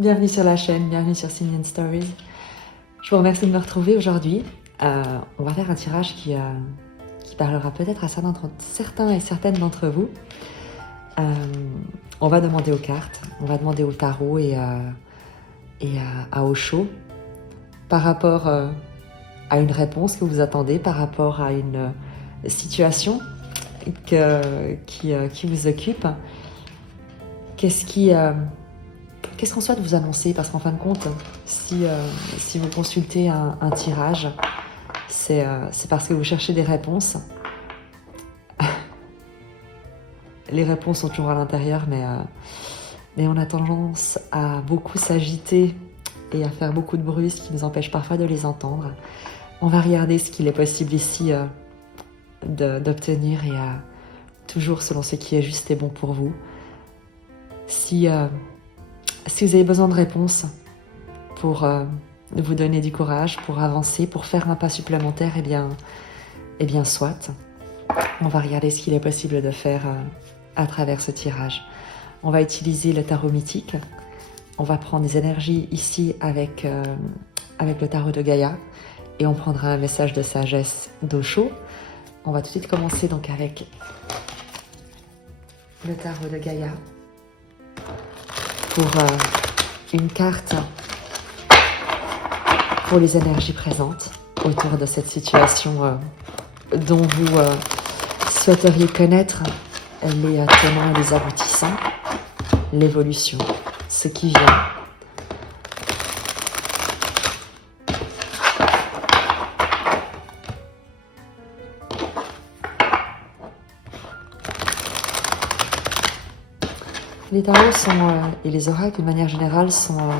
Bienvenue sur la chaîne, bienvenue sur Simian Stories. Je vous remercie de me retrouver aujourd'hui. On va faire un tirage qui parlera peut-être à certains et certaines d'entre vous. On va demander aux cartes, on va demander au tarot et à Osho par rapport à une réponse que vous attendez, par rapport à une situation qui vous occupe. Qu'est-ce qu'on souhaite vous annoncer? Parce qu'en fin de compte, si vous consultez un tirage, c'est parce que vous cherchez des réponses. Les réponses sont toujours à l'intérieur, mais on a tendance à beaucoup s'agiter et à faire beaucoup de bruit, ce qui nous empêche parfois de les entendre. On va regarder ce qu'il est possible ici d'obtenir et toujours selon ce qui est juste et bon pour vous. Si vous avez besoin de réponses pour vous donner du courage, pour avancer, pour faire un pas supplémentaire, eh bien soit. On va regarder ce qu'il est possible de faire à travers ce tirage. On va utiliser le tarot mythique. On va prendre des énergies ici avec le tarot de Gaïa et on prendra un message de sagesse d'Osho. On va tout de suite commencer donc avec le tarot de Gaïa pour une carte pour les énergies présentes autour de cette situation dont vous souhaiteriez connaître les tenants et les aboutissants, l'évolution, ce qui vient. Les tarots et les oracles, de manière générale, sont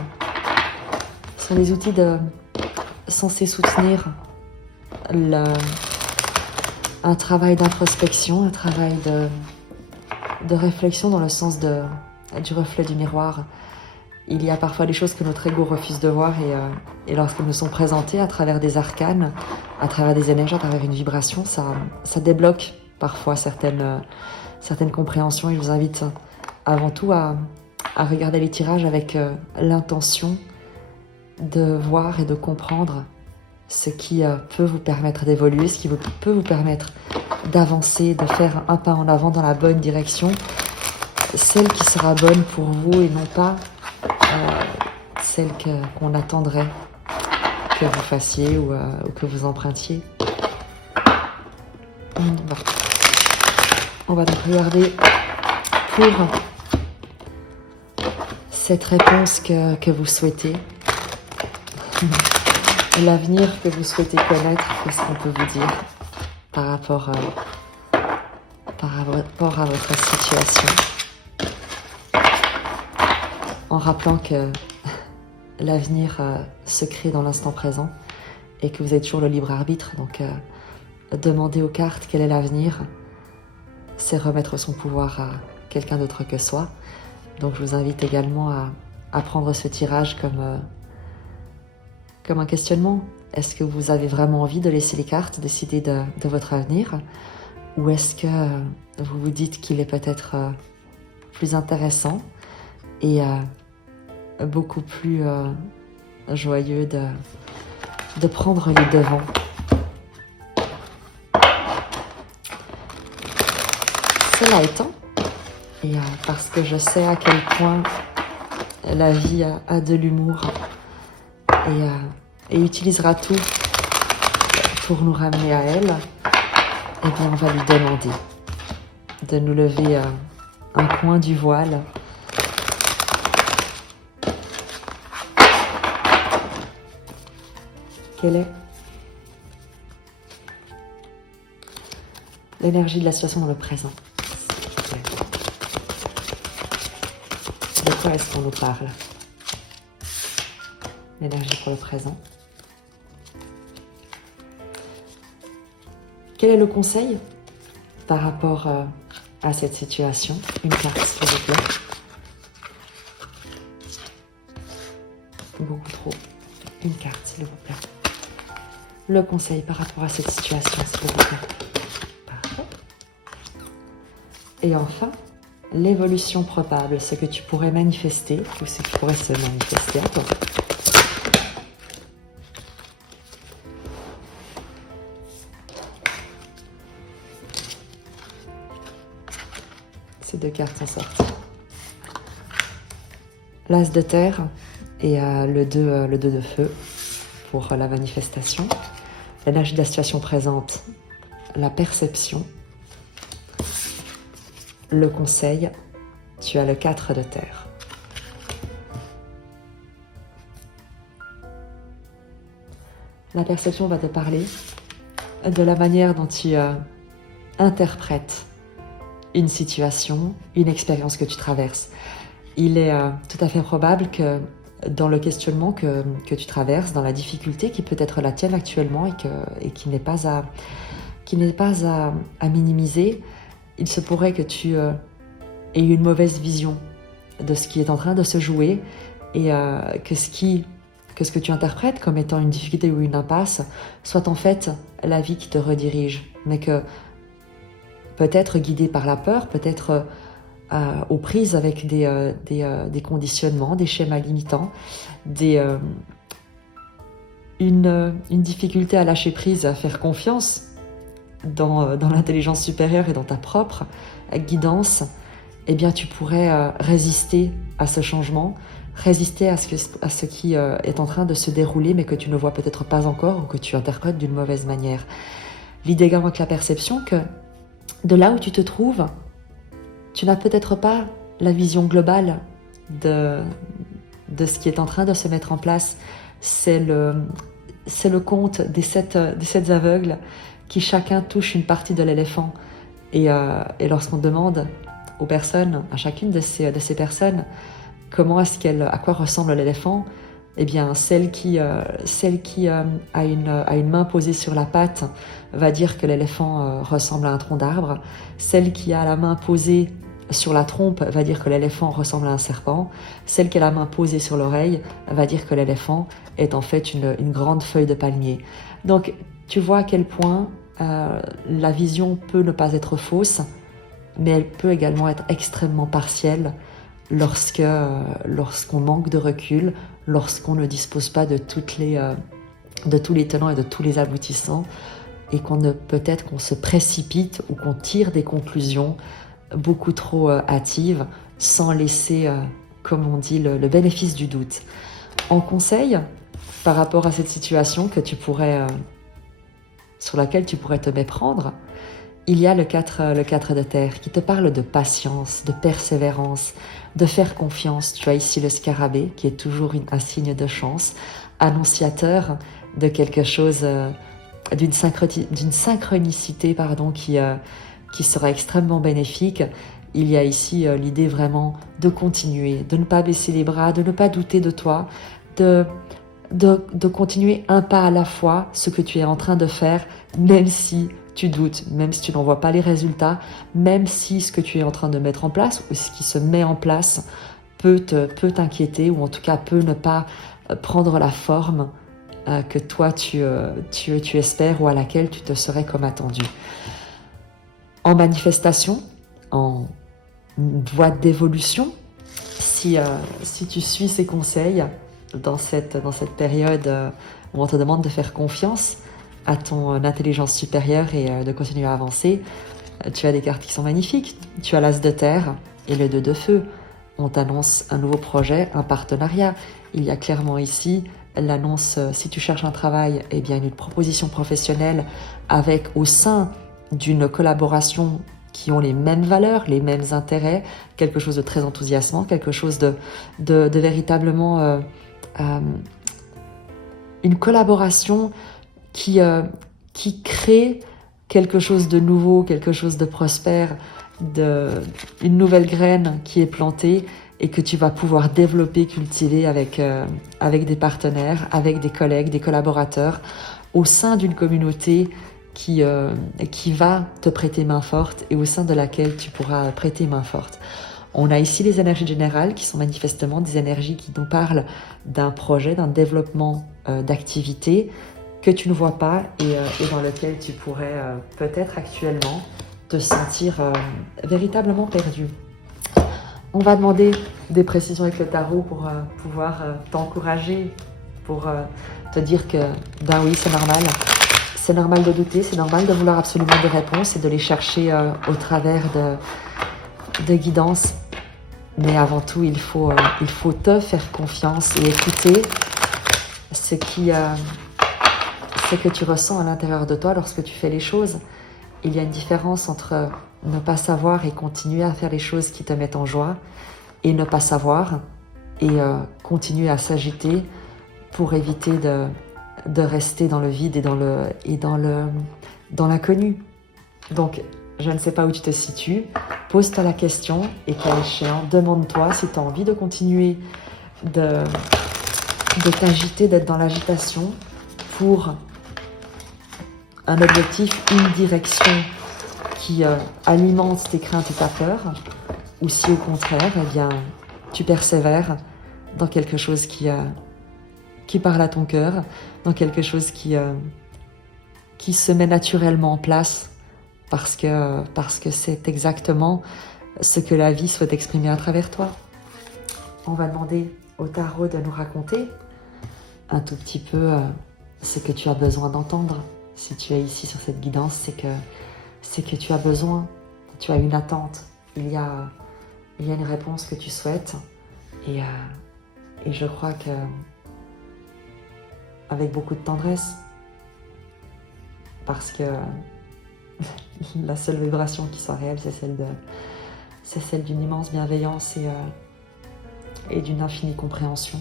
des outils censés soutenir un travail d'introspection, un travail de réflexion dans le sens du reflet du miroir. Il y a parfois des choses que notre ego refuse de voir et lorsqu'elles nous sont présentées à travers des arcanes, à travers des énergies, à travers une vibration, ça débloque parfois certaines compréhensions. Et je vous invite avant tout à regarder les tirages avec l'intention de voir et de comprendre ce qui peut vous permettre d'évoluer, ce qui peut vous permettre d'avancer, de faire un pas en avant dans la bonne direction, celle qui sera bonne pour vous et non pas celle qu'on attendrait que vous fassiez ou que vous empruntiez. On va donc regarder pour cette réponse que vous souhaitez, l'avenir que vous souhaitez connaître, qu'est-ce qu'on peut vous dire par rapport à votre situation, en rappelant que l'avenir se crée dans l'instant présent et que vous avez toujours le libre arbitre. Donc demander aux cartes quel est l'avenir, c'est remettre son pouvoir à quelqu'un d'autre que soi. Donc je vous invite également à prendre ce tirage comme un questionnement. Est-ce que vous avez vraiment envie de laisser les cartes décider de votre avenir? Ou est-ce que vous vous dites qu'il est peut-être plus intéressant et beaucoup plus joyeux de prendre les devants? Cela étant, et parce que je sais à quel point la vie a de l'humour et utilisera tout pour nous ramener à elle, eh bien on va lui demander de nous lever un coin du voile quelle est l'énergie de la situation dans le présent? De quoi est-ce qu'on nous parle? L'énergie pour le présent. Quel est le conseil par rapport à cette situation? Une carte, s'il vous plaît. Beaucoup trop. Une carte, s'il vous plaît. Le conseil par rapport à cette situation, s'il vous plaît. Parfait. Et enfin, l'évolution probable, ce que tu pourrais manifester ou ce qui pourrait se manifester à toi. Ces deux cartes sont sorties. L'As de terre et le 2 de feu pour la manifestation. L'énergie de la situation présente, la perception. Le conseil, tu as le 4 de terre. La perception va te parler de la manière dont tu interprètes une situation, une expérience que tu traverses. Il est tout à fait probable que dans le questionnement que tu traverses, dans la difficulté qui peut être la tienne actuellement et qui n'est pas à minimiser, il se pourrait que tu aies une mauvaise vision de ce qui est en train de se jouer et que ce que tu interprètes comme étant une difficulté ou une impasse soit en fait la vie qui te redirige, mais que peut-être guidé par la peur, peut-être aux prises avec des conditionnements, des schémas limitants, une difficulté à lâcher prise, à faire confiance dans l'intelligence supérieure et dans ta propre guidance, eh bien tu pourrais résister à ce changement, résister à ce qui est en train de se dérouler mais que tu ne vois peut-être pas encore ou que tu interprètes d'une mauvaise manière. L'idée également avec la perception que de là où tu te trouves, tu n'as peut-être pas la vision globale de ce qui est en train de se mettre en place. C'est le conte des sept aveugles qui chacun touche une partie de l'éléphant. Et lorsqu'on demande aux personnes, à chacune de ces personnes, à quoi ressemble l'éléphant, eh bien, celle qui a une main posée sur la patte va dire que l'éléphant ressemble à un tronc d'arbre. Celle qui a la main posée sur la trompe va dire que l'éléphant ressemble à un serpent. Celle qui a la main posée sur l'oreille va dire que l'éléphant est en fait une grande feuille de palmier. Donc, tu vois à quel point la vision peut ne pas être fausse, mais elle peut également être extrêmement partielle lorsqu'on manque de recul, lorsqu'on ne dispose pas de tous les tenants et de tous les aboutissants, et peut-être qu'on se précipite ou qu'on tire des conclusions beaucoup trop hâtives, sans laisser, comme on dit, le bénéfice du doute. En conseil, par rapport à cette situation sur laquelle tu pourrais te méprendre, il y a le 4 de terre qui te parle de patience, de persévérance, de faire confiance. Tu as ici le scarabée qui est toujours un signe de chance, annonciateur de quelque chose, d'une synchronicité qui sera extrêmement bénéfique. Il y a ici l'idée vraiment de continuer, de ne pas baisser les bras, de ne pas douter de toi, de continuer un pas à la fois ce que tu es en train de faire, même si tu doutes, même si tu n'en vois pas les résultats, même si ce que tu es en train de mettre en place ou ce qui se met en place peut t'inquiéter ou en tout cas peut ne pas prendre la forme que toi tu espères ou à laquelle tu te serais comme attendu. En manifestation, en voie d'évolution, si tu suis ces conseils dans cette période où on te demande de faire confiance à ton intelligence supérieure et de continuer à avancer, tu as des cartes qui sont magnifiques. Tu as l'As de terre et le 2 de feu. On t'annonce un nouveau projet, un partenariat. Il y a clairement ici l'annonce, si tu cherches un travail, eh bien une proposition professionnelle avec au sein d'une collaboration qui ont les mêmes valeurs, les mêmes intérêts, quelque chose de très enthousiasmant, quelque chose de véritablement une collaboration qui crée quelque chose de nouveau, quelque chose de prospère, une nouvelle graine qui est plantée et que tu vas pouvoir développer, cultiver avec des partenaires, avec des collègues, des collaborateurs, au sein d'une communauté qui va te prêter main forte et au sein de laquelle tu pourras prêter main forte. On a ici les énergies générales qui sont manifestement des énergies qui nous parlent d'un projet, d'un développement d'activité que tu ne vois pas et dans lequel tu pourrais peut-être actuellement te sentir véritablement perdu. On va demander des précisions avec le tarot pour pouvoir t'encourager, pour te dire que, ben oui, c'est normal. C'est normal de douter, c'est normal de vouloir absolument des réponses et de les chercher au travers de guidance. Mais avant tout, il faut te faire confiance et écouter ce que tu ressens à l'intérieur de toi lorsque tu fais les choses. Il y a une différence entre ne pas savoir et continuer à faire les choses qui te mettent en joie et ne pas savoir et continuer à s'agiter pour éviter de rester dans le vide et dans l'inconnu. Donc, je ne sais pas où tu te situes, pose-toi la question et cas échéant, demande-toi si tu as envie de continuer de t'agiter, d'être dans l'agitation pour un objectif, une direction qui alimente tes craintes et ta peur, ou si au contraire, eh bien, tu persévères dans quelque chose qui parle à ton cœur, dans quelque chose qui se met naturellement en place parce que c'est exactement ce que la vie souhaite exprimer à travers toi. On va demander au tarot de nous raconter un tout petit peu ce que tu as besoin d'entendre. Si tu es ici sur cette guidance, c'est que tu as besoin, tu as une attente, il y a une réponse que tu souhaites et je crois que avec beaucoup de tendresse, parce que la seule vibration qui soit réelle, c'est celle d'une immense bienveillance et d'une infinie compréhension.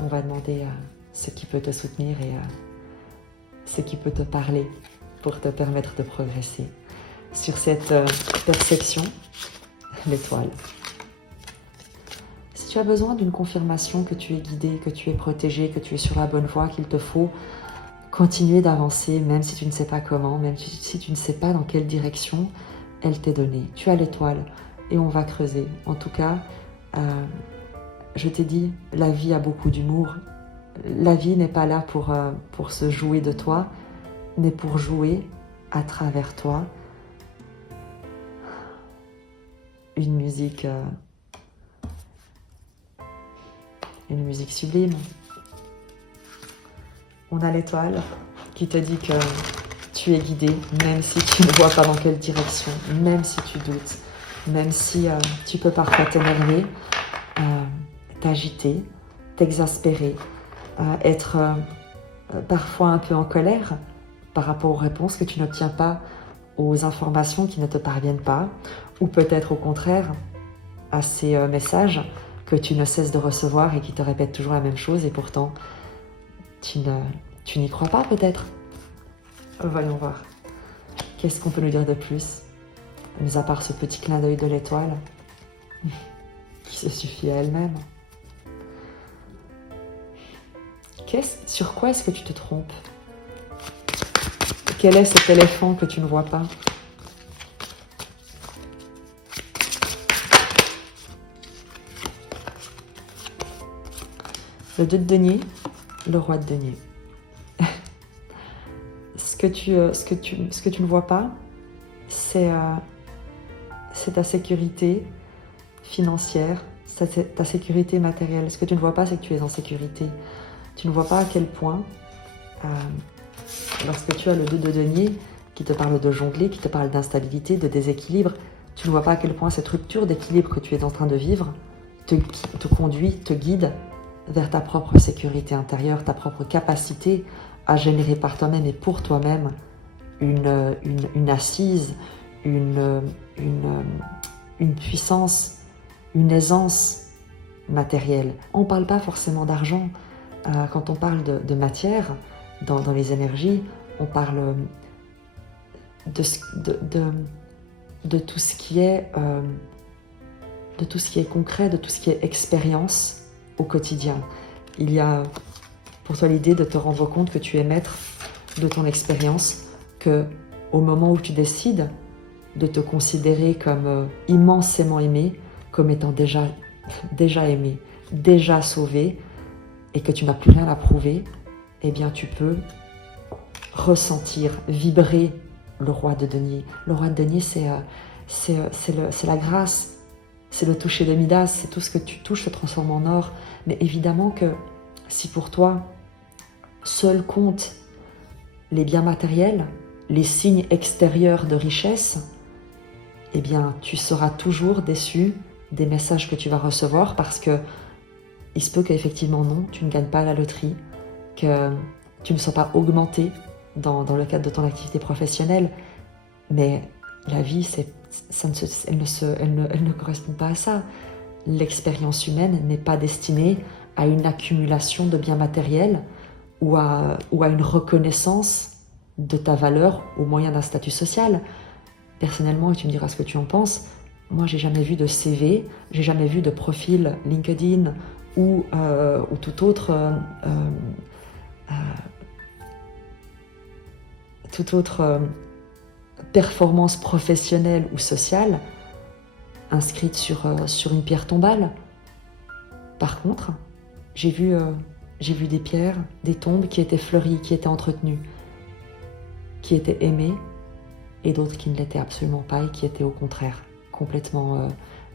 On va demander ce qui peut te soutenir et ce qui peut te parler pour te permettre de progresser sur cette perception, l'étoile. Si tu as besoin d'une confirmation que tu es guidé, que tu es protégé, que tu es sur la bonne voie, qu'il te faut continuer d'avancer, même si tu ne sais pas comment, même si tu ne sais pas dans quelle direction elle t'est donnée. Tu as l'étoile et on va creuser. En tout cas, je t'ai dit, la vie a beaucoup d'humour. La vie n'est pas là pour se jouer de toi, mais pour jouer à travers toi une musique sublime. On a l'étoile qui te dit que tu es guidé, même si tu ne vois pas dans quelle direction, même si tu doutes, même si tu peux parfois t'énerver, t'agiter, t'exaspérer, être parfois un peu en colère par rapport aux réponses que tu n'obtiens pas, aux informations qui ne te parviennent pas, ou peut-être au contraire à ces messages que tu ne cesses de recevoir et qui te répètent toujours la même chose et pourtant tu n'y crois pas peut-être. Voyons voir. Qu'est-ce qu'on peut nous dire de plus, mis à part ce petit clin d'œil de l'étoile qui se suffit à elle-même. Sur quoi est-ce que tu te trompes? Quel est cet éléphant que tu ne vois pas? Le 2 de denier, le roi de denier. Ce que tu ne vois pas, c'est ta sécurité financière, ta sécurité matérielle. Ce que tu ne vois pas, c'est que tu es en sécurité. Tu ne vois pas à quel point, lorsque tu as le 2 de denier, qui te parle de jongler, qui te parle d'instabilité, de déséquilibre, tu ne vois pas à quel point cette rupture d'équilibre que tu es en train de vivre te conduit, te guide vers ta propre sécurité intérieure, ta propre capacité à générer par toi-même et pour toi-même une assise, une puissance, une aisance matérielle. On ne parle pas forcément d'argent. Quand on parle de matière, dans les énergies, on parle de tout ce qui est concret, de tout ce qui est expérience au quotidien. Il y a pour toi l'idée de te rendre compte que tu es maître de ton expérience, que au moment où tu décides de te considérer comme immensément aimé, comme étant déjà aimé, déjà sauvé, et que tu n'as plus rien à prouver, eh bien tu peux ressentir, vibrer le roi de denier. Le roi de denier, c'est la grâce, c'est le toucher de Midas, c'est tout ce que tu touches se transforme en or. Mais évidemment que si pour toi, seul comptent les biens matériels, les signes extérieurs de richesse, eh bien, tu seras toujours déçu des messages que tu vas recevoir parce que il se peut qu'effectivement non, tu ne gagnes pas à la loterie, que tu ne sois pas augmenté dans le cadre de ton activité professionnelle, mais la vie, elle ne correspond pas à ça. L'expérience humaine n'est pas destinée à une accumulation de biens matériels ou à une reconnaissance de ta valeur au moyen d'un statut social. Personnellement, et tu me diras ce que tu en penses, moi j'ai jamais vu de CV, j'ai jamais vu de profil LinkedIn ou toute autre performance professionnelle ou sociale inscrite sur une pierre tombale. Par contre, j'ai vu des pierres, des tombes qui étaient fleuries, qui étaient entretenues, qui étaient aimées, et d'autres qui ne l'étaient absolument pas et qui étaient au contraire complètement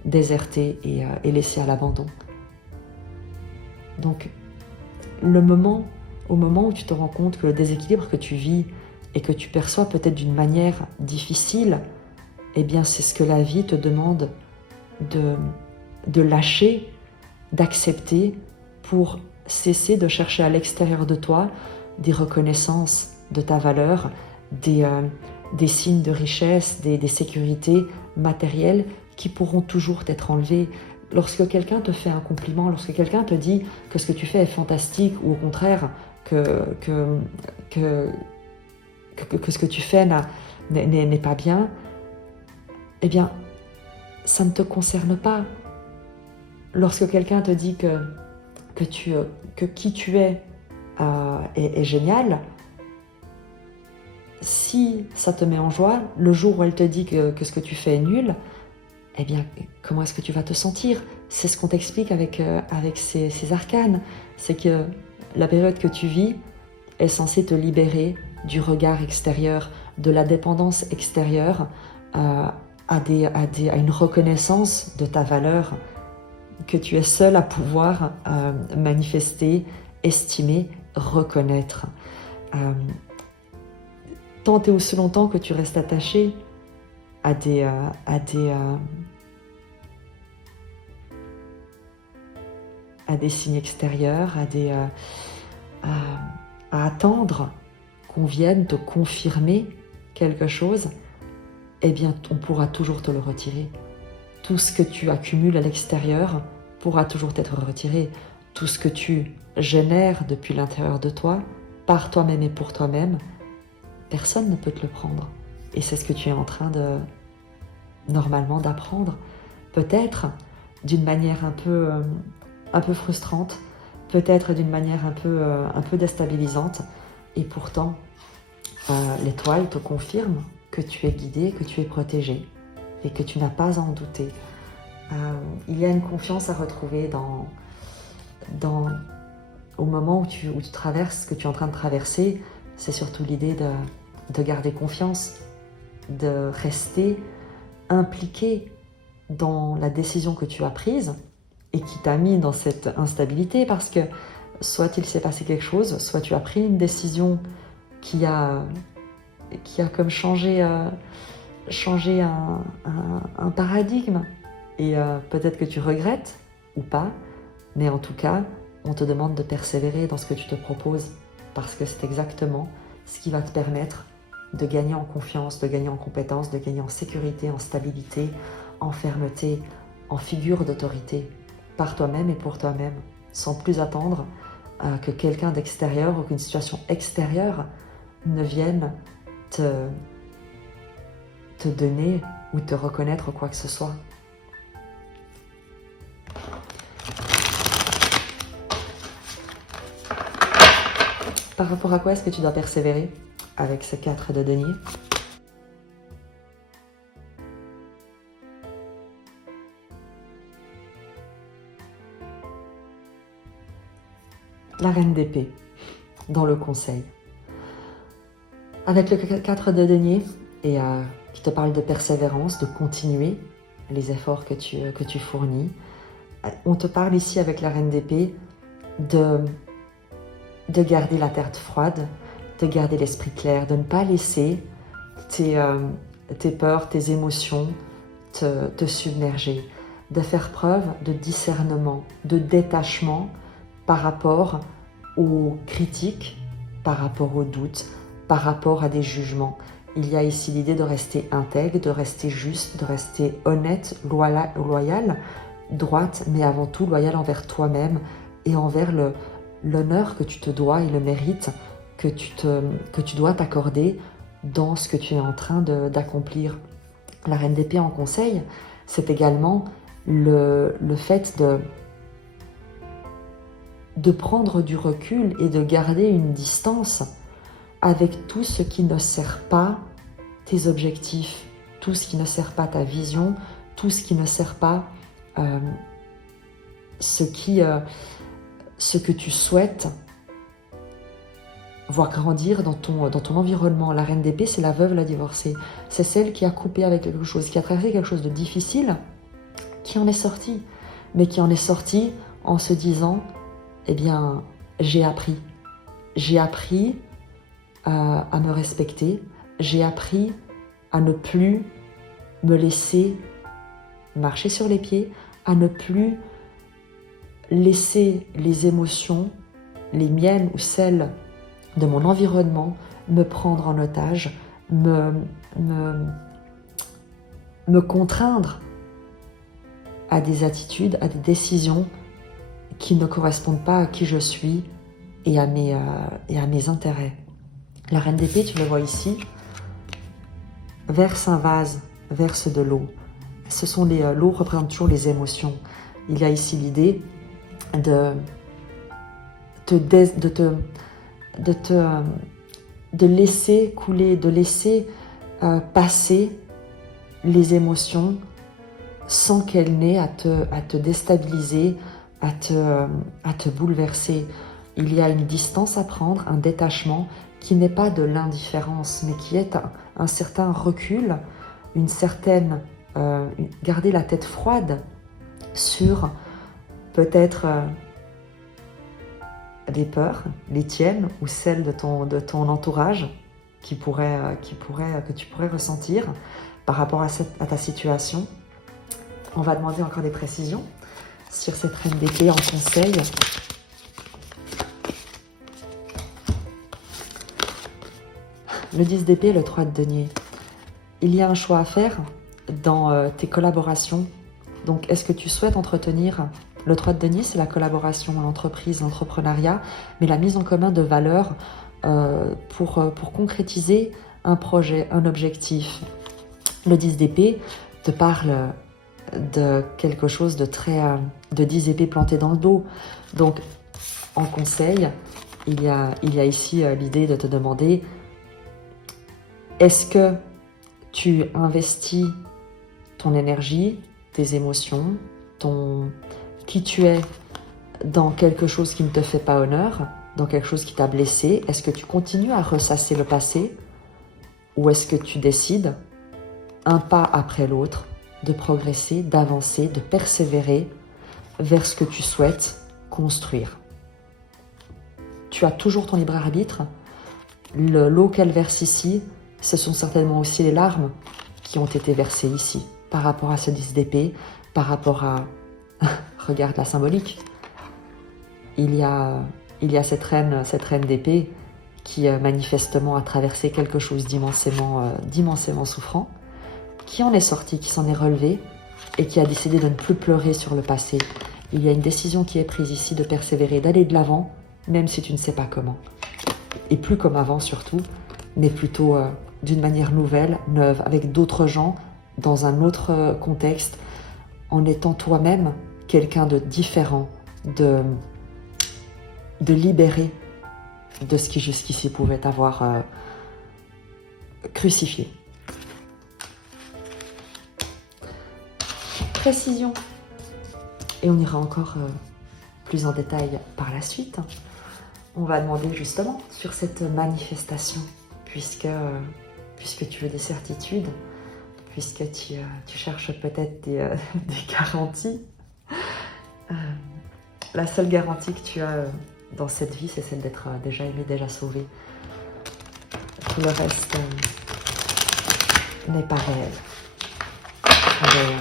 désertées et laissées à l'abandon. Donc, au moment où tu te rends compte que le déséquilibre que tu vis et que tu perçois peut-être d'une manière difficile, eh bien c'est ce que la vie te demande de lâcher, d'accepter pour cesser de chercher à l'extérieur de toi des reconnaissances de ta valeur, des signes de richesse, des sécurités matérielles qui pourront toujours t'être enlevées. Lorsque quelqu'un te fait un compliment, lorsque quelqu'un te dit que ce que tu fais est fantastique ou au contraire que ce que tu fais n'est pas bien, eh bien, ça ne te concerne pas. Lorsque quelqu'un te dit que qui tu es est génial, si ça te met en joie, le jour où elle te dit que ce que tu fais est nul, eh bien, comment est-ce que tu vas te sentir? C'est ce qu'on t'explique avec ces arcanes. C'est que la période que tu vis est censée te libérer du regard extérieur, de la dépendance extérieure à une reconnaissance de ta valeur que tu es seul à pouvoir manifester, estimer, reconnaître. Tant et aussi longtemps que tu restes attaché à des signes extérieurs, à attendre qu'on vienne te confirmer quelque chose, eh bien on pourra toujours te le retirer. Tout ce que tu accumules à l'extérieur pourra toujours t'être retiré. Tout ce que tu génères depuis l'intérieur de toi, par toi-même et pour toi-même, personne ne peut te le prendre. Et c'est ce que tu es en train normalement d'apprendre. Peut-être d'une manière un peu frustrante, peut-être d'une manière un peu déstabilisante. Et pourtant, l'étoile te confirme que tu es guidé, que tu es protégé et que tu n'as pas à en douter. Il y a une confiance à retrouver au moment où tu traverses ce que tu es en train de traverser. C'est surtout l'idée de garder confiance, de rester impliqué dans la décision que tu as prise et qui t'a mis dans cette instabilité parce que soit il s'est passé quelque chose, soit tu as pris une décision qui a comme changé un paradigme et peut-être que tu regrettes ou pas, mais en tout cas, on te demande de persévérer dans ce que tu te proposes parce que c'est exactement ce qui va te permettre de gagner en confiance, de gagner en compétence, de gagner en sécurité, en stabilité, en fermeté, en figure d'autorité, par toi-même et pour toi-même, sans plus attendre que quelqu'un d'extérieur ou qu'une situation extérieure ne vienne te donner ou te reconnaître quoi que ce soit. Par rapport à quoi est-ce que tu dois persévérer avec ces 4 de denier? La reine d'épée, dans le conseil. Avec le 4 de denier, et qui te parle de persévérance, de continuer, les efforts que tu fournis. On te parle ici avec la reine d'épée de garder la tête froide, de garder l'esprit clair, de ne pas laisser tes peurs, tes émotions te submerger, de faire preuve de discernement, de détachement par rapport aux critiques, par rapport aux doutes, par rapport à des jugements. Il y a ici l'idée de rester intègre, de rester juste, de rester honnête, loyal, droite, mais avant tout loyal envers toi-même et envers l'honneur que tu te dois et le mérite que tu dois t'accorder dans ce que tu es en train d'accomplir. La reine d'épée en conseil, c'est également le fait de prendre du recul et de garder une distance avec tout ce qui ne sert pas tes objectifs, tout ce qui ne sert pas ta vision, tout ce qui ne sert pas ce que tu souhaites voir grandir dans ton environnement. La reine d'épée, c'est la veuve, la divorcée. C'est celle qui a coupé avec quelque chose, qui a traversé quelque chose de difficile, qui en est sortie, mais qui en est sortie en se disant, eh bien, j'ai appris. J'ai appris à me respecter. J'ai appris à ne plus me laisser marcher sur les pieds, à ne plus laisser les émotions, les miennes ou celles de mon environnement, me prendre en otage, me contraindre à des attitudes, à des décisions qui ne correspondent pas à qui je suis et à mes intérêts. La reine d'épée, tu le vois ici, verse un vase, verse de l'eau. L'eau représente toujours les émotions. Il y a ici l'idée de laisser couler, de laisser passer les émotions sans qu'elles n'aient à te déstabiliser, à te bouleverser. Il y a une distance à prendre, un détachement qui n'est pas de l'indifférence, mais qui est un certain recul, une certaine garder la tête froide sur peut-être des peurs, les tiennes ou celles de ton entourage que tu pourrais ressentir par rapport à ta situation. On va demander encore des précisions sur cette reine d'épée en conseil. Le 10 d'épée, le 3 de denier. Il y a un choix à faire dans tes collaborations. Donc, est-ce que tu souhaites entretenir... Le 3 de denier, c'est la collaboration, l'entreprise, l'entrepreneuriat, mais la mise en commun de valeurs pour concrétiser un projet, un objectif. Le 10 d'épée te parle de quelque chose de 10 épées plantées dans le dos. Donc, en conseil, il y a ici l'idée de te demander, est-ce que tu investis ton énergie, tes émotions, qui tu es dans quelque chose qui ne te fait pas honneur, dans quelque chose qui t'a blessé? Est-ce que tu continues à ressasser le passé ou est-ce que tu décides, un pas après l'autre, de progresser, d'avancer, de persévérer vers ce que tu souhaites construire? Tu as toujours ton libre arbitre. L'eau qu'elle verse ici, ce sont certainement aussi les larmes qui ont été versées ici par rapport à ce 10 d'épée, par rapport à... Regarde la symbolique. Il y a cette reine d'épée qui manifestement a traversé quelque chose d'immensément souffrant, qui en est sorti, qui s'en est relevé et qui a décidé de ne plus pleurer sur le passé. Il y a une décision qui est prise ici de persévérer, d'aller de l'avant, même si tu ne sais pas comment. Et plus comme avant surtout, mais plutôt d'une manière nouvelle, neuve, avec d'autres gens, dans un autre contexte, en étant toi-même quelqu'un de différent, de libéré de ce qui jusqu'ici pouvait t'avoir crucifié. Précision. Et on ira encore plus en détail par la suite. On va demander justement sur cette manifestation, puisque tu veux des certitudes, puisque tu cherches peut-être des garanties. La seule garantie que tu as dans cette vie, c'est celle d'être déjà aimé, déjà sauvé. Tout le reste n'est pas réel. Mais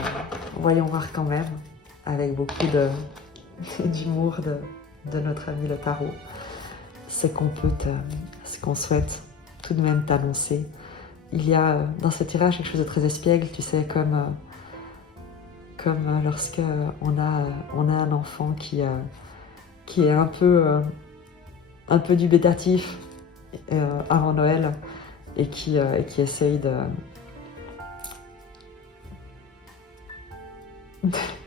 voyons voir quand même, avec beaucoup d'humour de notre ami le tarot, ce qu'on souhaite tout de même t'annoncer. Il y a dans ce tirage quelque chose de très espiègle, tu sais, comme lorsque on a un enfant qui est un peu dubitatif avant Noël et qui essaye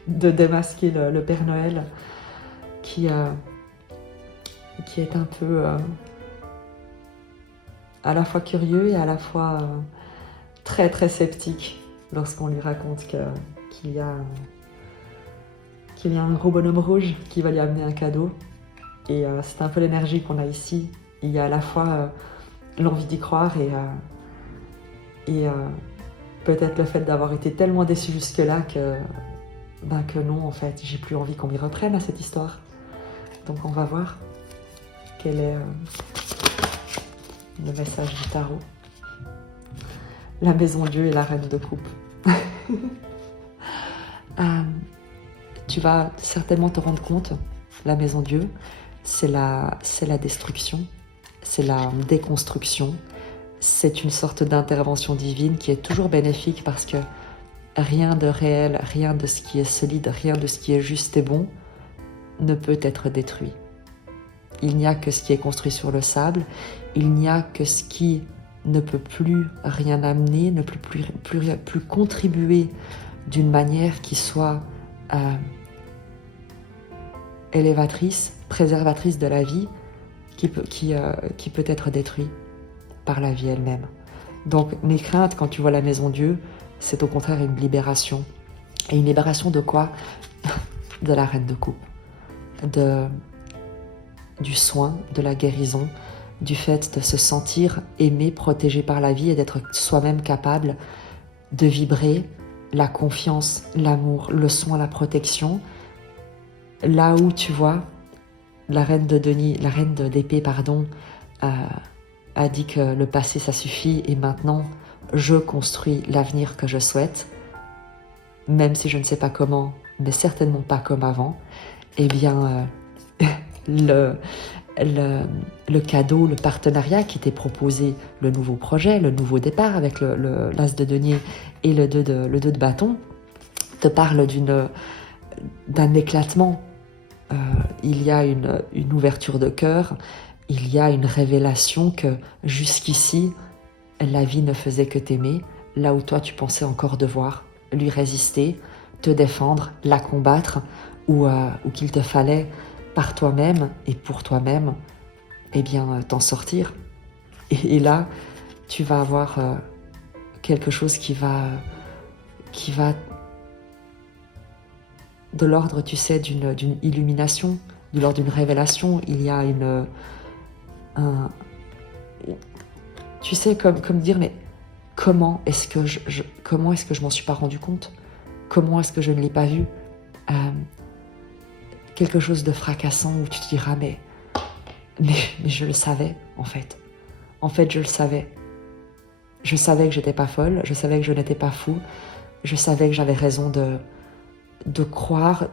de démasquer le Père Noël qui est un peu à la fois curieux et à la fois très très sceptique lorsqu'on lui raconte qu'il y a un gros bonhomme rouge qui va lui amener un cadeau. Et c'est un peu l'énergie qu'on a ici. Il y a à la fois l'envie d'y croire et peut-être le fait d'avoir été tellement déçu jusque-là que non, en fait, j'ai plus envie qu'on m'y reprenne à cette histoire. Donc on va voir quel est le message du tarot. La maison Dieu et la reine de coupe. Tu vas certainement te rendre compte, la maison Dieu, c'est la destruction, c'est la déconstruction, c'est une sorte d'intervention divine qui est toujours bénéfique parce que rien de réel, rien de ce qui est solide, rien de ce qui est juste et bon ne peut être détruit. Il n'y a que ce qui est construit sur le sable, il n'y a que ce qui ne peut plus rien amener, ne peut plus contribuer d'une manière qui soit élévatrice, préservatrice de la vie, qui peut être détruit par la vie elle-même. Donc mes craintes quand tu vois la maison Dieu, c'est au contraire une libération. Et une libération de quoi? De la reine de coupe, du soin, de la guérison, du fait de se sentir aimé, protégé par la vie et d'être soi-même capable de vibrer la confiance, l'amour, le soin, la protection. Là où tu vois, la reine d'épée, a dit que le passé ça suffit et maintenant je construis l'avenir que je souhaite, même si je ne sais pas comment, mais certainement pas comme avant. Eh bien, le cadeau, le partenariat qui t'est proposé, le nouveau projet, le nouveau départ avec l'as de denier et le 2 de bâton, te parle d'un éclatement. Il y a une ouverture de cœur, il y a une révélation que jusqu'ici, la vie ne faisait que t'aimer, là où toi tu pensais encore devoir lui résister, te défendre, la combattre, ou qu'il te fallait par toi-même et pour toi-même, eh bien, t'en sortir. Et là, tu vas avoir quelque chose qui va de l'ordre, tu sais, d'une illumination, de l'ordre d'une révélation. Il y a tu sais, comme dire, mais comment est-ce que je m'en suis pas rendu compte? Comment est-ce que je ne l'ai pas vu? Quelque chose de fracassant où tu te diras, mais je le savais, en fait. En fait, je le savais. Je savais que j'étais pas folle, je savais que je n'étais pas fou, je savais que j'avais raison de croire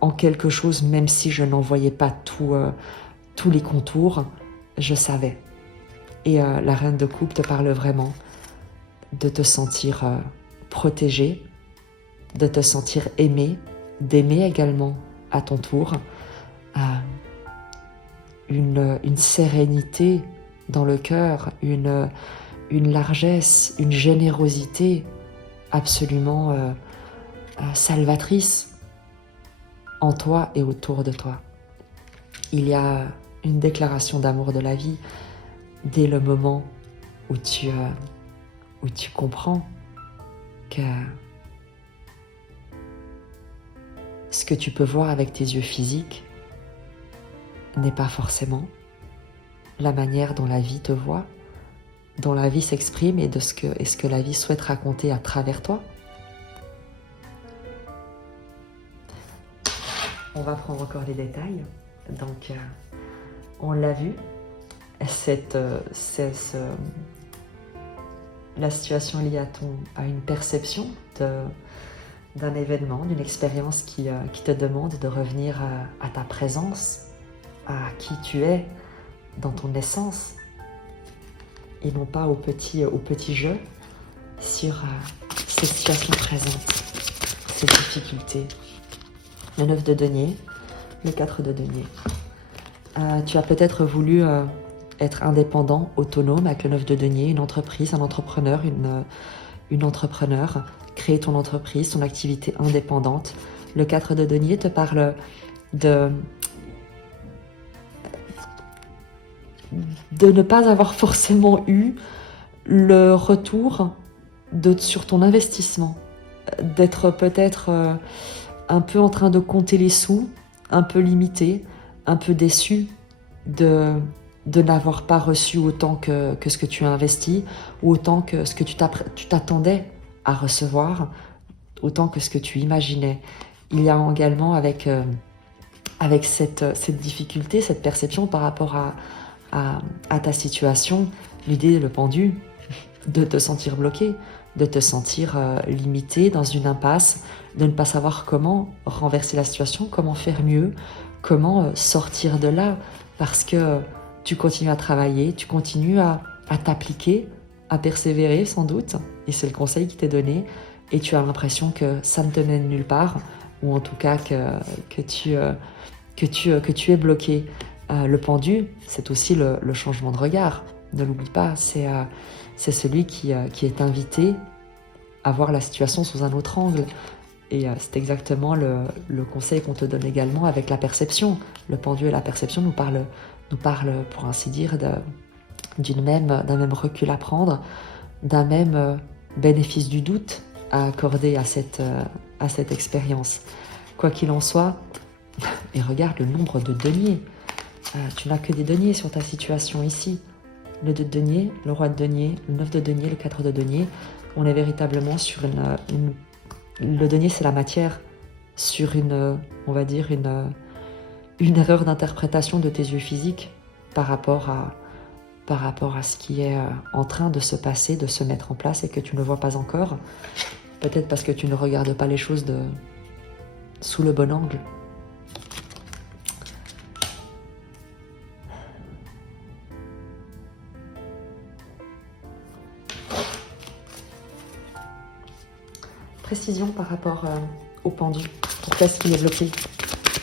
en quelque chose, même si je n'en voyais pas tous les contours, je savais. Et la reine de coupe te parle vraiment de te sentir protégée, de te sentir aimée, d'aimer également à ton tour, une sérénité dans le cœur, une largesse, une générosité absolument salvatrice en toi et autour de toi. Il y a une déclaration d'amour de la vie dès le moment où tu comprends que ce que tu peux voir avec tes yeux physiques n'est pas forcément la manière dont la vie te voit, dont la vie s'exprime et de ce que la vie souhaite raconter à travers toi. On va prendre encore les détails. Donc, on l'a vu, la situation liée à une perception d'un événement, d'une expérience qui te demande de revenir à ta présence, à qui tu es dans ton essence, et non pas au petit jeu sur ces situations présentes, ces difficultés. Le 9 de denier, le 4 de denier. Tu as peut-être voulu être indépendant, autonome avec le 9 de denier, une entreprise, un entrepreneur, une entrepreneur, créer ton entreprise, ton activité indépendante. Le 4 de denier te parle de ne pas avoir forcément eu le retour sur ton investissement, d'être peut-être un peu en train de compter les sous, un peu limité, un peu déçu de n'avoir pas reçu autant que ce que tu as investi, ou autant que ce que tu t'attendais à recevoir, autant que ce que tu imaginais. Il y a également avec cette difficulté, cette perception par rapport à ta situation, l'idée, le pendu, de te sentir bloqué, de te sentir limité dans une impasse, de ne pas savoir comment renverser la situation, comment faire mieux, comment sortir de là, parce que tu continues à travailler, tu continues à t'appliquer, à persévérer sans doute, et c'est le conseil qui t'est donné, et tu as l'impression que ça ne te mène nulle part, ou en tout cas que tu es bloqué. Le pendu, c'est aussi le changement de regard. Ne l'oublie pas, c'est celui qui est invité à voir la situation sous un autre angle. Et c'est exactement le conseil qu'on te donne également avec la perception. Le pendu et la perception nous parlent pour ainsi dire, d'un même recul à prendre, d'un même bénéfice du doute à accorder à cette expérience. Quoi qu'il en soit, et regarde le nombre de deniers. Tu n'as que des deniers sur ta situation ici. Le 2 de denier, le roi de denier, le 9 de denier, le 4 de denier. On est véritablement sur le denier, c'est la matière, sur on va dire une erreur d'interprétation de tes yeux physiques par rapport à ce qui est en train de se passer, de se mettre en place et que tu ne vois pas encore. Peut-être parce que tu ne regardes pas les choses sous le bon angle. Précision par rapport au pendu. Pourquoi est-ce qu'il est bloqué?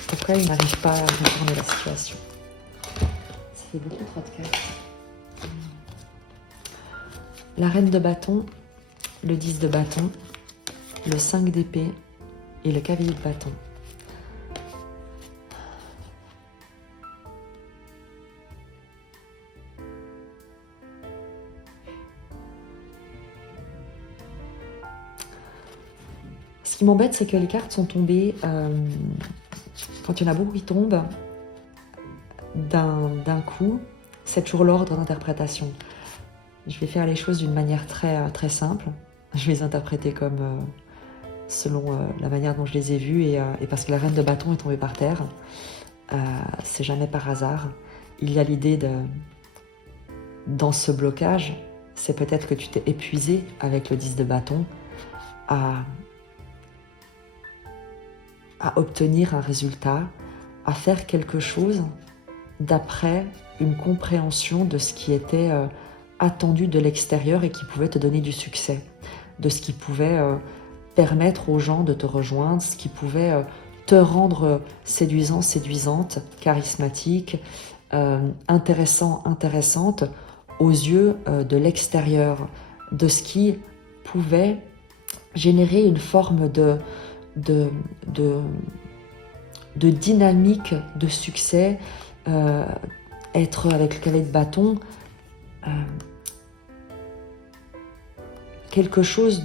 Pourquoi il n'arrive pas à retourner la situation? Ça fait beaucoup trop de cartes. La reine de bâton, le 10 de bâton, le 5 d'épée et le cavalier de bâton. Ce qui m'embête, c'est que les cartes sont tombées, quand il y en a beaucoup qui tombent, d'un coup, c'est toujours l'ordre d'interprétation. Je vais faire les choses d'une manière très, très simple. Je vais les interpréter comme selon la manière dont je les ai vues et parce que la reine de bâton est tombée par terre. C'est jamais par hasard. Il y a l'idée dans ce blocage, c'est peut-être que tu t'es épuisé avec le 10 de bâton à obtenir un résultat, à faire quelque chose d'après une compréhension de ce qui était attendu de l'extérieur et qui pouvait te donner du succès, de ce qui pouvait permettre aux gens de te rejoindre, ce qui pouvait te rendre séduisant, séduisante, charismatique, intéressante aux yeux de l'extérieur, de ce qui pouvait générer une forme de dynamique, de succès, être avec le cavalier de bâton, quelque chose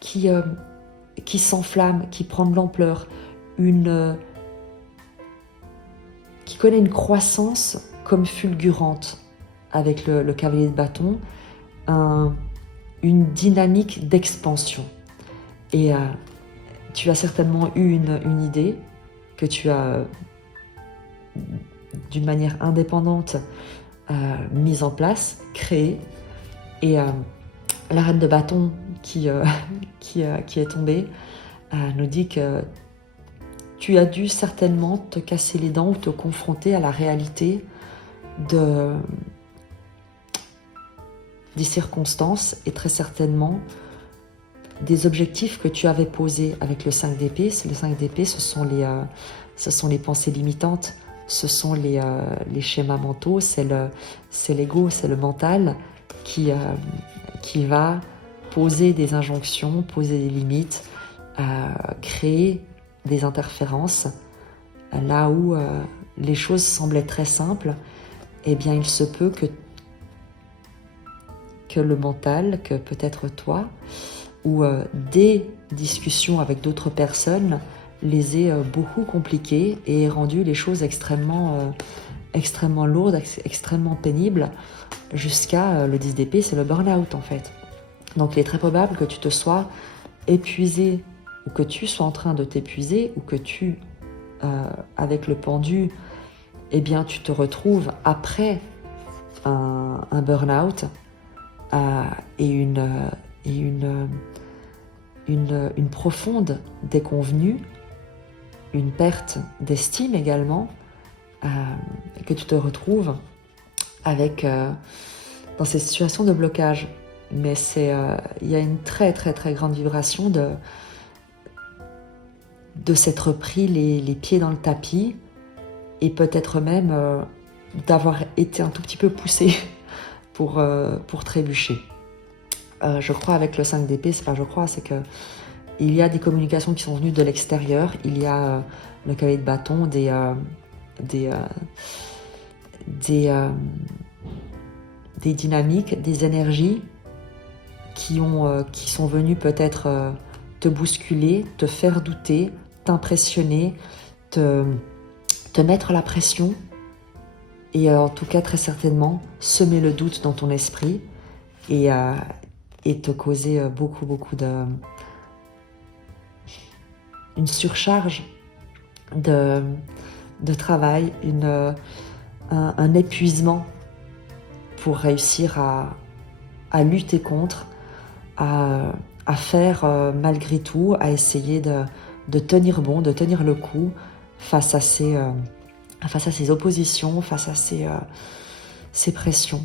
qui s'enflamme, qui prend de l'ampleur, qui connaît une croissance comme fulgurante avec le cavalier de bâton, une dynamique d'expansion. Et tu as certainement eu une idée que tu as, d'une manière indépendante, mise en place, créée. Et la reine de bâton qui est tombée nous dit que tu as dû certainement te casser les dents ou te confronter à la réalité des circonstances et très certainement des objectifs que tu avais posés avec le 5 d'épée. Le 5 d'épée, ce sont les pensées limitantes, ce sont les schémas mentaux, c'est l'ego, c'est le mental qui va poser des injonctions, poser des limites, créer des interférences. Là où les choses semblaient très simples, eh bien il se peut que le mental, que peut-être toi, ou des discussions avec d'autres personnes les aient beaucoup compliquées et aient rendu les choses extrêmement lourdes, extrêmement pénibles, jusqu'à le 10 d'épée, c'est le burn-out en fait. Donc il est très probable que tu te sois épuisé, ou que tu sois en train de t'épuiser, ou que tu, avec le pendu, eh bien tu te retrouves après un burn-out et une profonde déconvenue, une perte d'estime également, et que tu te retrouves avec dans ces situations de blocage. Mais il y a une très très très grande vibration de s'être pris les pieds dans le tapis et peut-être même d'avoir été un tout petit peu poussé pour trébucher. Je crois avec le 5 d'épée, c'est pas je crois, c'est que il y a des communications qui sont venues de l'extérieur. Il y a le cavalier de bâton, des dynamiques, des énergies qui sont venues peut-être te bousculer, te faire douter, t'impressionner, te mettre la pression et en tout cas très certainement semer le doute dans ton esprit et te causer beaucoup une surcharge de travail, un épuisement pour réussir à lutter contre, à faire malgré tout, à essayer de tenir bon, de tenir le coup face à ces oppositions, face à ces pressions.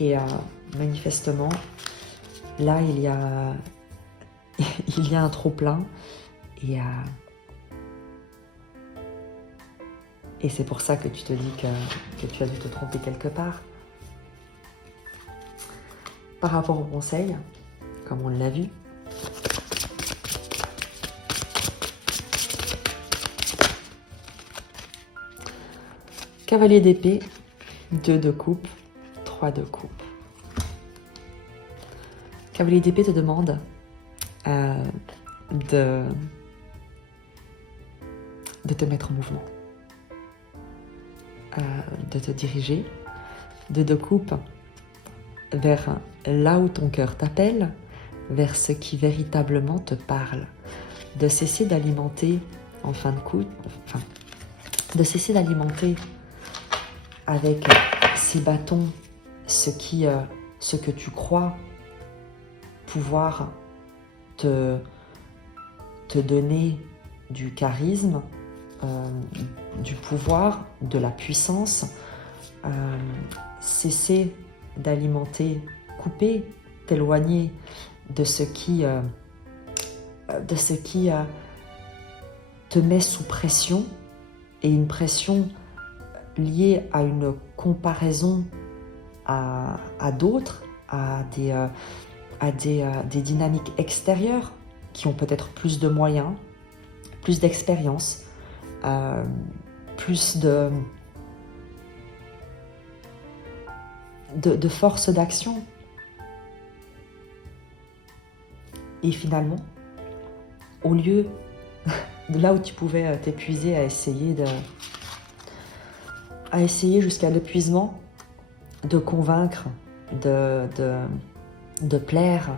Et manifestement, là, il y a un trop-plein et c'est pour ça que tu te dis que tu as dû te tromper quelque part. Par rapport au conseil, comme on l'a vu, cavalier d'épée, 2 de coupe, 3 de coupe. Cavalier d'épée te demande de te mettre en mouvement, de te diriger, 2 de coupe, vers là où ton cœur t'appelle, vers ce qui véritablement te parle, de cesser d'alimenter, en fin de compte, de cesser d'alimenter avec ces bâtons ce que tu crois pouvoir te donner du charisme, du pouvoir, de la puissance, cesser d'alimenter, couper, t'éloigner de ce qui te met sous pression, et une pression liée à une comparaison à d'autres, à des dynamiques extérieures qui ont peut-être plus de moyens, plus d'expérience, plus de force d'action. Et finalement, au lieu de là où tu pouvais t'épuiser à essayer à essayer jusqu'à l'épuisement de convaincre, de plaire,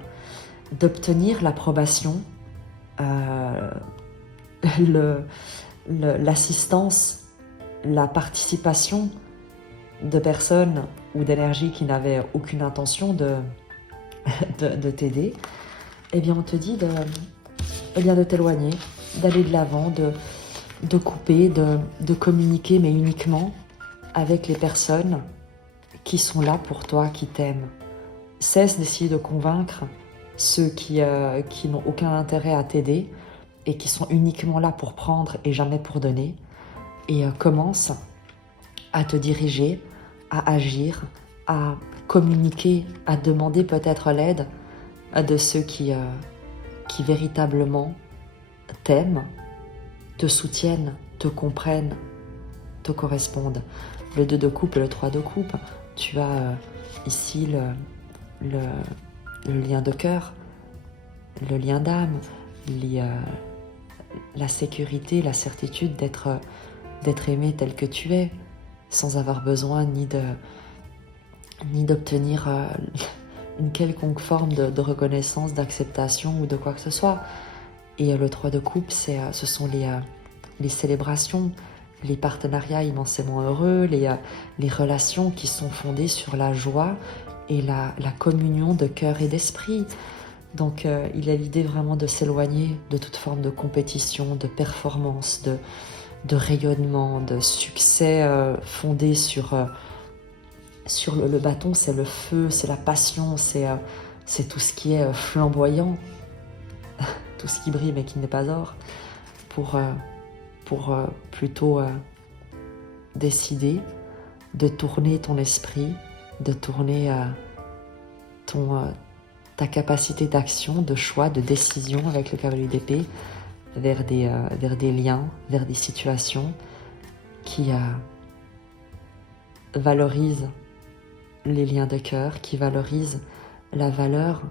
d'obtenir l'approbation, l'assistance, la participation de personnes ou d'énergie qui n'avaient aucune intention de t'aider, eh bien on te dit de t'éloigner, d'aller de l'avant, de couper, de communiquer, mais uniquement avec les personnes qui sont là pour toi, qui t'aiment. Cesse d'essayer de convaincre ceux qui n'ont aucun intérêt à t'aider et qui sont uniquement là pour prendre et jamais pour donner. Et commence à te diriger, à agir, à communiquer, à demander peut-être l'aide de ceux qui véritablement t'aiment, te soutiennent, te comprennent, te correspondent. Le 2 de coupe et le 3 de coupe, tu as ici le lien de cœur, le lien d'âme, la sécurité, la certitude d'être aimé tel que tu es, sans avoir besoin ni d'obtenir une quelconque forme de reconnaissance, d'acceptation ou de quoi que ce soit. Et le 3 de coupe, ce sont les célébrations, les partenariats immensément heureux, les relations qui sont fondées sur la joie et la communion de cœur et d'esprit. Donc il y a l'idée vraiment de s'éloigner de toute forme de compétition, de performance, de rayonnement, de succès fondé sur le bâton. C'est le feu, c'est la passion, c'est tout ce qui est flamboyant, tout ce qui brille mais qui n'est pas or, pour plutôt décider de tourner ton esprit, de tourner ta capacité d'action, de choix, de décision avec le cavalier d'épée vers des liens, vers des situations qui valorisent les liens de cœur, qui valorisent la valeur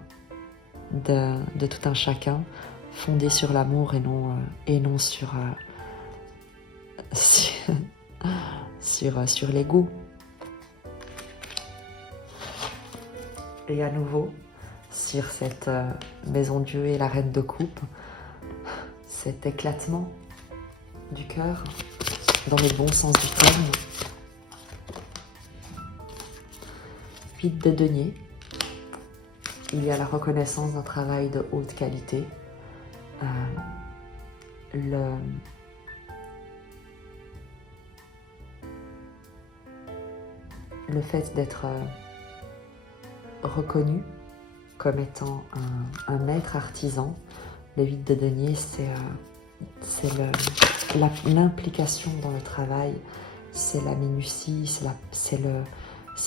de tout un chacun, fondée sur l'amour et non sur l'ego. Et à nouveau, sur cette maison Dieu et la reine de coupe, cet éclatement du cœur, dans le bon sens du terme. 8 de denier, il y a la reconnaissance d'un travail de haute qualité, le fait d'être reconnu comme étant un maître artisan. Le 8 de denier, c'est l'implication dans le travail, c'est la minutie, c'est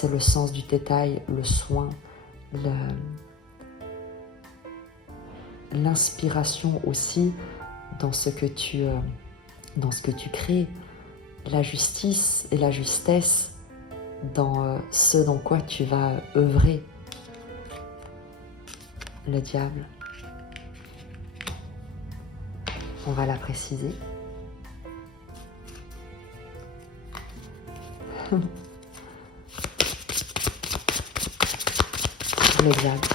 le sens du détail, le soin, l'inspiration aussi dans ce que tu crées, la justice et la justesse dans ce dans quoi tu vas œuvrer. Le diable, on va la préciser. Le diable.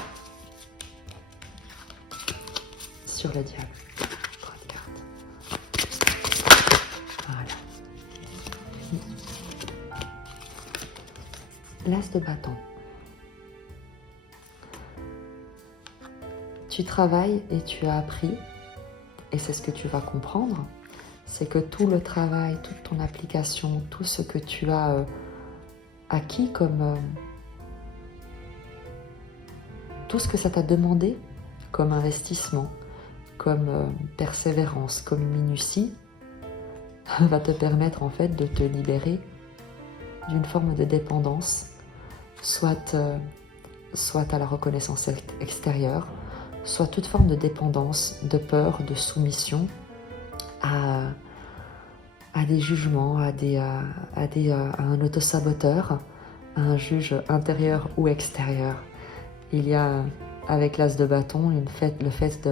Sur le diable. Grande carte. Voilà. L'as de bâton. Tu travailles et tu as appris, et c'est ce que tu vas comprendre, c'est que tout le travail, toute ton application, tout ce que tu as acquis comme... tout ce que ça t'a demandé comme investissement, comme persévérance, comme minutie, va te permettre en fait de te libérer d'une forme de dépendance, soit à la reconnaissance extérieure, soit toute forme de dépendance, de peur, de soumission à des jugements, à un autosaboteur, à un juge intérieur ou extérieur. Il y a avec l'as de bâton le fait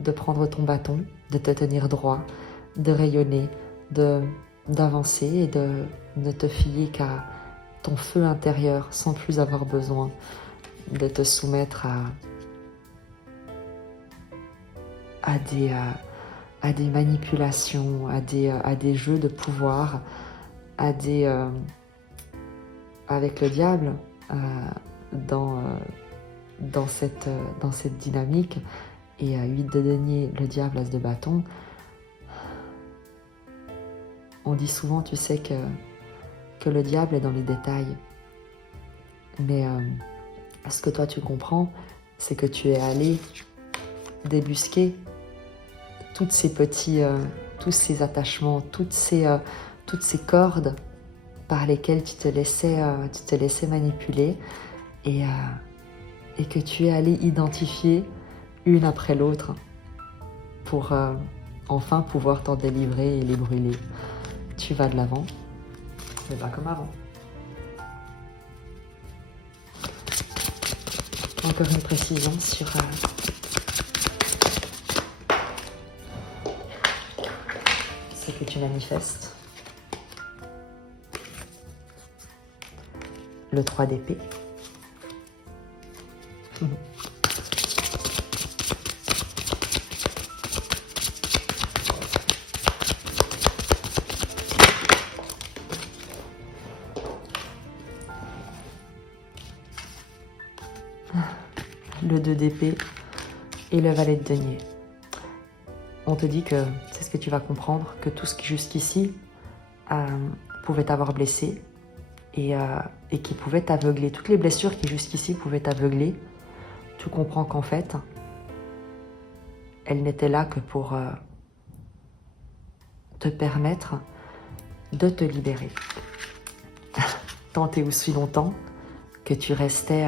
de prendre ton bâton, de te tenir droit, de rayonner, d'avancer et ne te fier qu'à ton feu intérieur sans plus avoir besoin de te soumettre à des manipulations, à des jeux de pouvoir, avec le diable dans cette dynamique. Et à 8 de denier, le diable as de bâton. On dit souvent, tu sais, que le diable est dans les détails. Mais ce que toi tu comprends, c'est que tu es allé débusquer tous ces attachements, toutes ces cordes par lesquelles tu te laissais manipuler et que tu es allé identifier une après l'autre pour enfin pouvoir t'en délivrer et les brûler. Tu vas de l'avant, mais pas comme avant. Encore une précision sur ce que tu manifestes. Le 3 d'épée. Le 2 d'épée et le valet de denier. On te dit que c'est ce que tu vas comprendre, que tout ce qui jusqu'ici pouvait t'avoir blessé et qui pouvait t'aveugler, toutes les blessures qui jusqu'ici pouvaient t'aveugler, tu comprends qu'en fait, elles n'étaient là que pour te permettre de te libérer. Tant et aussi longtemps que tu restais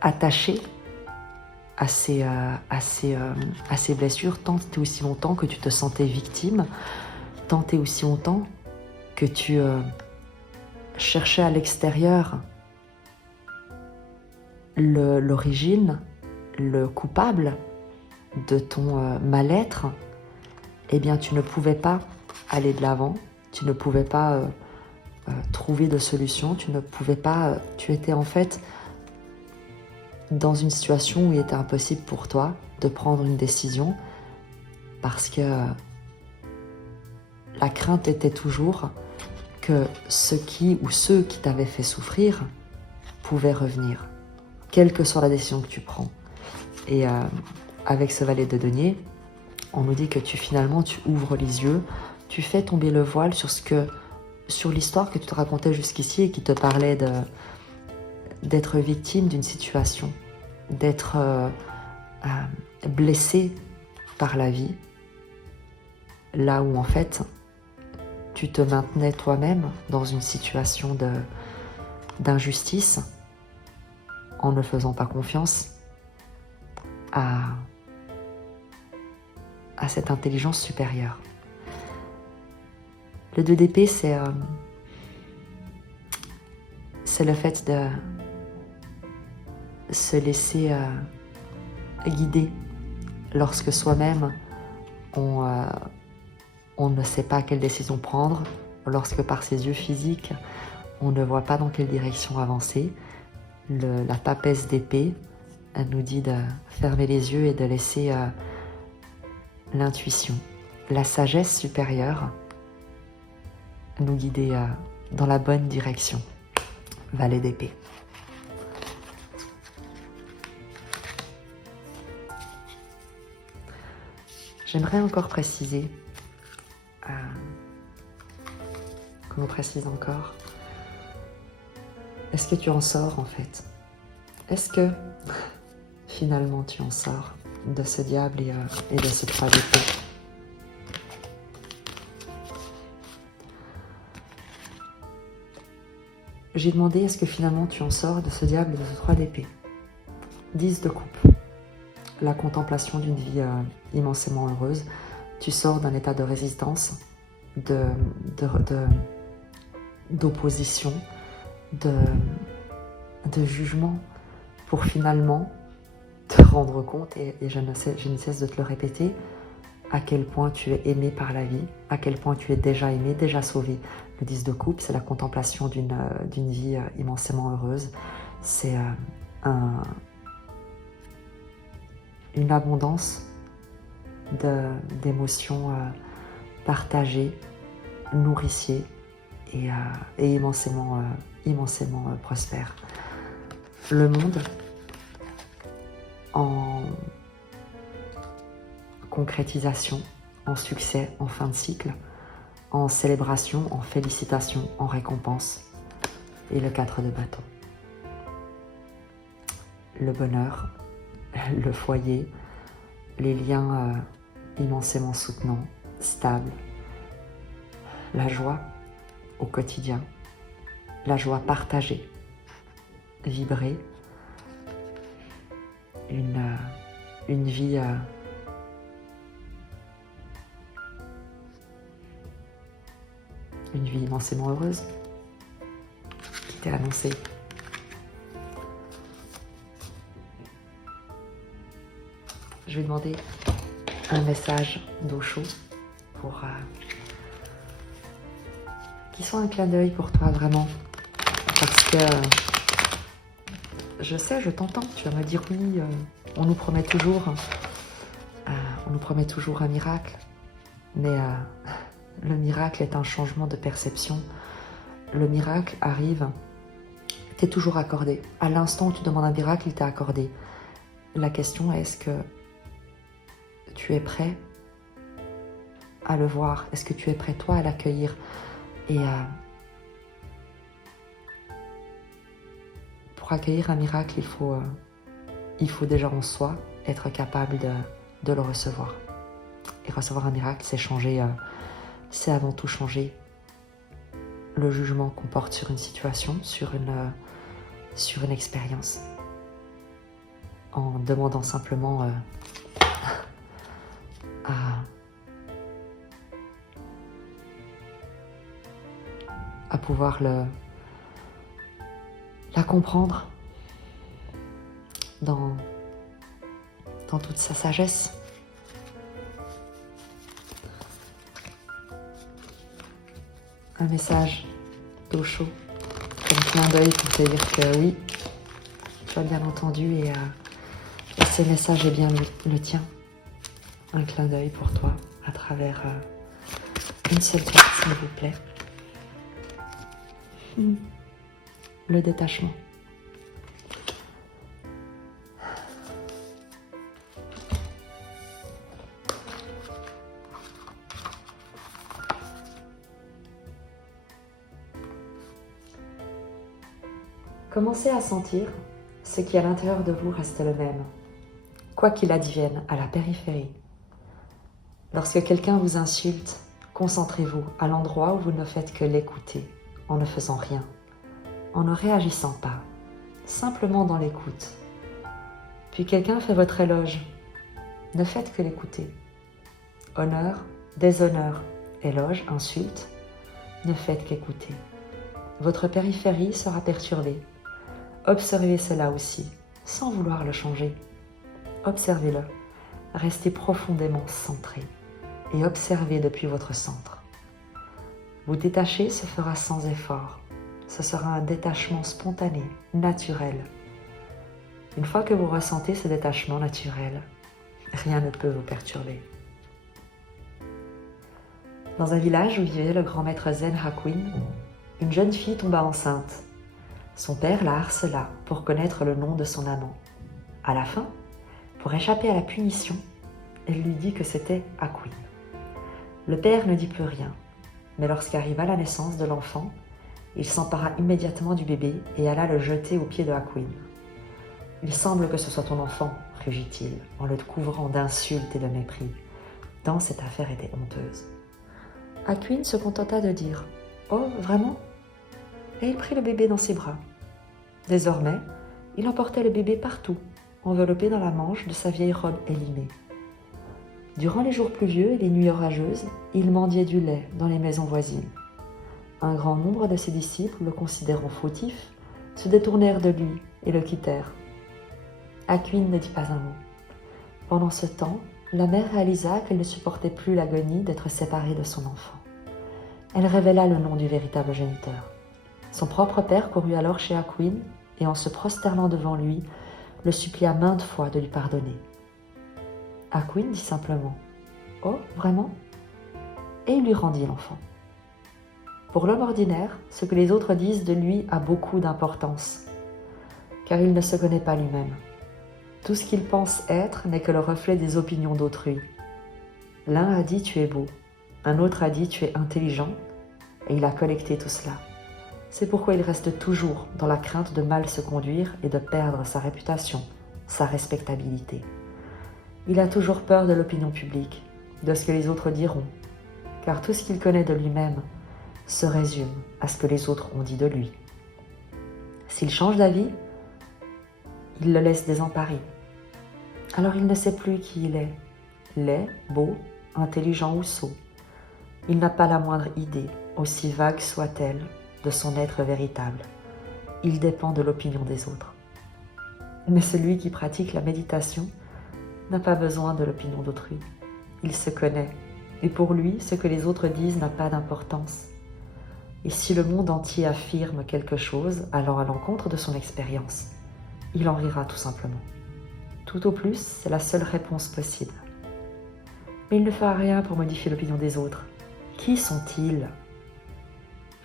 attaché à ces blessures, tant et aussi longtemps que tu te sentais victime, tant et aussi longtemps que tu cherchais à l'extérieur l'origine, le coupable de ton mal-être, eh bien tu ne pouvais pas aller de l'avant, tu ne pouvais pas trouver de solution, tu étais en fait dans une situation où il était impossible pour toi de prendre une décision parce que la crainte était toujours que ceux qui t'avaient fait souffrir pouvaient revenir, quelle que soit la décision que tu prends. Et avec ce valet de denier, on nous dit que tu ouvres les yeux, tu fais tomber le voile sur l'histoire que tu te racontais jusqu'ici et qui te parlait d'être victime d'une situation, d'être blessé par la vie, là où en fait tu te maintenais toi-même dans une situation d'injustice en ne faisant pas confiance à cette intelligence supérieure. Le 2 d'épée, c'est le fait de se laisser guider lorsque soi-même on ne sait pas quelle décision prendre, lorsque par ses yeux physiques on ne voit pas dans quelle direction avancer. La papesse d'épée nous dit de fermer les yeux et de laisser l'intuition, la sagesse supérieure nous guider dans la bonne direction. Valet d'épée. J'aimerais encore préciser, qu'on précise encore, est-ce que tu en sors en fait? Est-ce que finalement tu en sors de ce diable et de ce 3 d'épée? J'ai demandé est-ce que finalement tu en sors de ce diable et de ce 3 d'épée? 10 de coupe. La contemplation d'une vie immensément heureuse. Tu sors d'un état de résistance, d'opposition, de jugement, pour finalement te rendre compte, et je ne cesse de te le répéter, à quel point tu es aimé par la vie, à quel point tu es déjà aimé, déjà sauvé. Le 10 de coupe, c'est la contemplation d'une vie immensément heureuse. C'est une abondance d'émotions partagées, nourriciers et immensément prospères. Le monde, en concrétisation, en succès, en fin de cycle, en célébration, en félicitations, en récompense, et le 4 de bâton. Le bonheur, le foyer, les liens immensément soutenants, stables, la joie au quotidien, la joie partagée, vibrée, une vie immensément heureuse qui t'est annoncée. Je vais demander un message d'eau chaude pour qui soit un clin d'œil pour toi vraiment, parce que je sais, je t'entends, tu vas me dire oui, on nous promet toujours un miracle, mais le miracle est un changement de perception. Le miracle arrive, t'est toujours accordé. À l'instant où tu demandes un miracle, il t'est accordé. La question est, est-ce que tu es prêt à le voir? Est-ce que tu es prêt, toi, à l'accueillir? Et pour accueillir un miracle, il faut déjà en soi être capable de le recevoir. Et recevoir un miracle, c'est changer, c'est avant tout changer le jugement qu'on porte sur une situation, sur une expérience. En demandant simplement à pouvoir la comprendre dans toute sa sagesse. Un message d'eau chaud, comme clin d'œil pour te dire que oui, tu as bien entendu et ce message est bien le tien. Un clin d'œil pour toi à travers une seule carte, s'il vous plaît. Le détachement. Commencez à sentir ce qui à l'intérieur de vous reste le même, quoi qu'il advienne à la périphérie. Lorsque quelqu'un vous insulte, concentrez-vous à l'endroit où vous ne faites que l'écouter, en ne faisant rien, en ne réagissant pas, simplement dans l'écoute. Puis quelqu'un fait votre éloge, ne faites que l'écouter. Honneur, déshonneur, éloge, insulte, ne faites qu'écouter. Votre périphérie sera perturbée. Observez cela aussi, sans vouloir le changer. Observez-le, restez profondément centré et observez depuis votre centre. Vous détacher se fera sans effort. Ce sera un détachement spontané, naturel. Une fois que vous ressentez ce détachement naturel, rien ne peut vous perturber. Dans un village où vivait le grand maître zen Hakuin, une jeune fille tomba enceinte. Son père la harcela pour connaître le nom de son amant. À la fin, pour échapper à la punition, elle lui dit que c'était Hakuin. Le père ne dit plus rien, mais lorsqu'arriva la naissance de l'enfant, il s'empara immédiatement du bébé et alla le jeter aux pieds de Hakuin. « Il semble que ce soit ton enfant, rugit-il, en le couvrant d'insultes et de mépris. Tant cette affaire était honteuse. Hakuin se contenta de dire « Oh, vraiment ?» Et il prit le bébé dans ses bras. Désormais, il emportait le bébé partout, enveloppé dans la manche de sa vieille robe élimée. Durant les jours pluvieux et les nuits orageuses, il mendiait du lait dans les maisons voisines. Un grand nombre de ses disciples, le considérant fautif, se détournèrent de lui et le quittèrent. Hakuin ne dit pas un mot. Pendant ce temps, La mère réalisa qu'elle ne supportait plus l'agonie d'être séparée de son enfant. Elle révéla le nom du véritable géniteur. Son propre père courut alors chez Hawkwin et en se prosternant devant lui, le supplia maintes fois de lui pardonner. Hawkwin dit simplement « Oh, vraiment ?» et il lui rendit l'enfant. Pour l'homme ordinaire, ce que les autres disent de lui a beaucoup d'importance, car il ne se connaît pas lui-même. Tout ce qu'il pense être n'est que le reflet des opinions d'autrui. L'un a dit « tu es beau », un autre a dit « tu es intelligent », et il a collecté tout cela. C'est pourquoi il reste toujours dans la crainte de mal se conduire et de perdre sa réputation, sa respectabilité. Il a toujours peur de l'opinion publique, de ce que les autres diront, car tout ce qu'il connaît de lui-même se résume à ce que les autres ont dit de lui. S'il change d'avis, il le laisse désemparé. Alors il ne sait plus qui il est, laid, beau, intelligent ou sot. Il n'a pas la moindre idée, aussi vague soit-elle, de son être véritable. Il dépend de l'opinion des autres. Mais celui qui pratique la méditation n'a pas besoin de l'opinion d'autrui. Il se connaît, et pour lui, ce que les autres disent n'a pas d'importance. Et si le monde entier affirme quelque chose allant à l'encontre de son expérience, il en rira tout simplement. Tout au plus, c'est la seule réponse possible. Mais il ne fera rien pour modifier l'opinion des autres. Qui sont-ils ?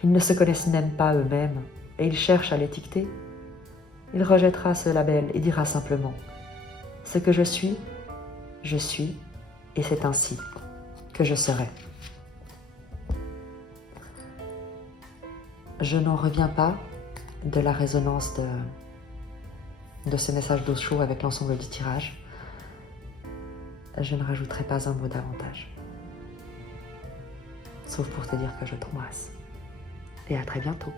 Ils ne se connaissent même pas eux-mêmes, et ils cherchent à l'étiqueter. Il rejettera ce label et dira simplement « Ce que je suis, et c'est ainsi que je serai. » Je n'en reviens pas de la résonance de ce message d'Osho avec l'ensemble du tirage. Je ne rajouterai pas un mot davantage. Sauf pour te dire que je t'embrasse. Et à très bientôt.